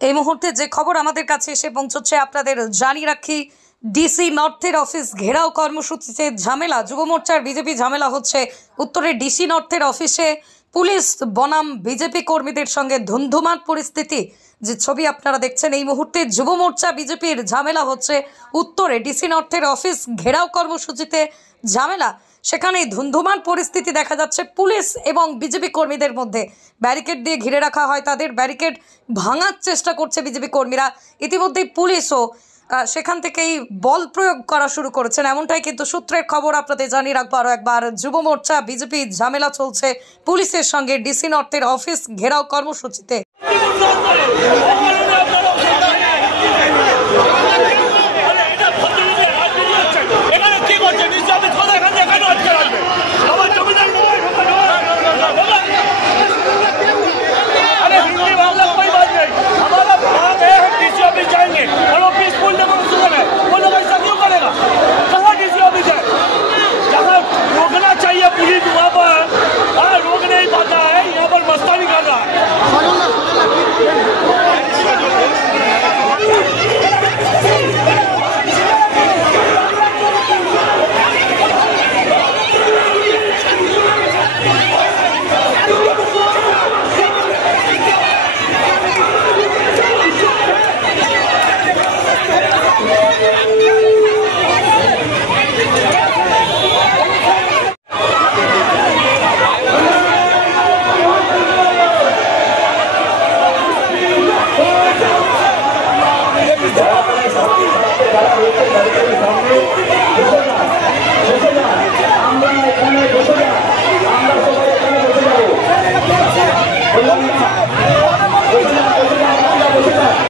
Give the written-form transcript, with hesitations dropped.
এই মুহূর্তে যে খবর আমাদের কাছে এসে পৌঁছচ্ছে আপনাদের জানিয়ে রাখি, ডিসি নর্থের অফিস ঘেরাও কর্মসূচিতে ঝামেলা। যুব মোর্চার বিজেপি ঝামেলা হচ্ছে উত্তরে ডিসি নর্থের অফিসে পুলিশ বনাম বিজেপি কর্মীদের সঙ্গে ধুন্ধুমার পরিস্থিতি। যে ছবি আপনারা দেখছেন এই মুহূর্তে যুব মোর্চা বিজেপির ঝামেলা হচ্ছে উত্তরে ডিসি নর্থের অফিস ঘেরাও কর্মসূচিতে ঝামেলা। সেখানেই ধুন্ধুমার পরিস্থিতি দেখা যাচ্ছে পুলিশ এবং বিজেপি কর্মীদের মধ্যে। ব্যারিকেড দিয়ে ঘিরে রাখা হয়, তাদের ব্যারিকেড ভাঙার চেষ্টা করছে বিজেপি কর্মীরা। ইতিমধ্যেই পুলিশও সেখান থেকেই বল প্রয়োগ করা শুরু করেছেন, এমনটাই কিন্তু সূত্রের খবর। আপনাদের জানিয়ে রাখবো আরও একবার, যুব মোর্চা বিজেপি ঝামেলা চলছে পুলিশের সঙ্গে ডিসি নর্থের অফিস ঘেরাও কর্মসূচিতে।